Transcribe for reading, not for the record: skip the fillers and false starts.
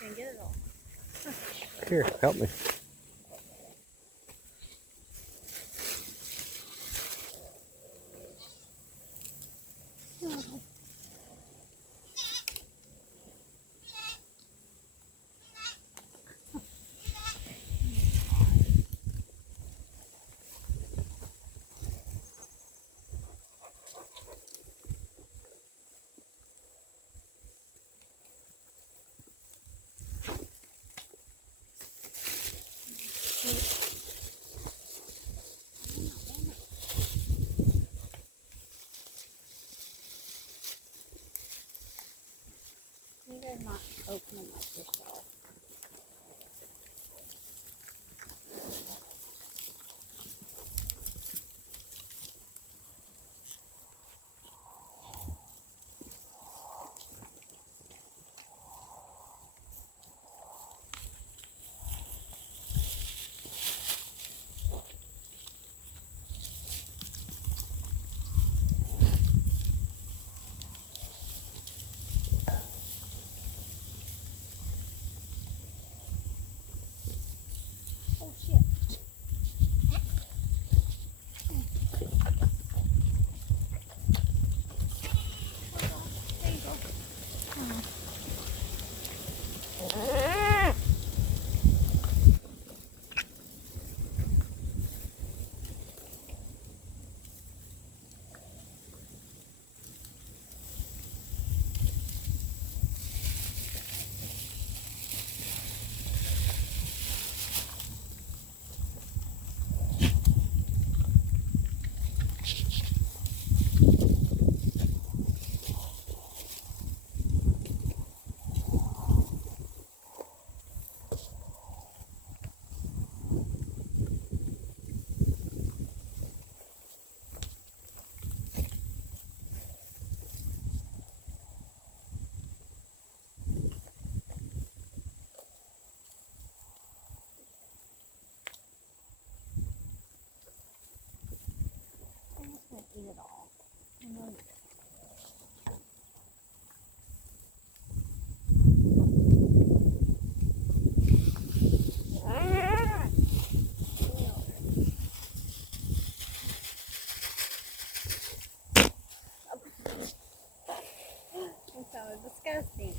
Can't get it all. Here, help me. You guys not open them up yourself. Oh shit. There you go. I'm just gonna eat it all. I know you. That sounded disgusting.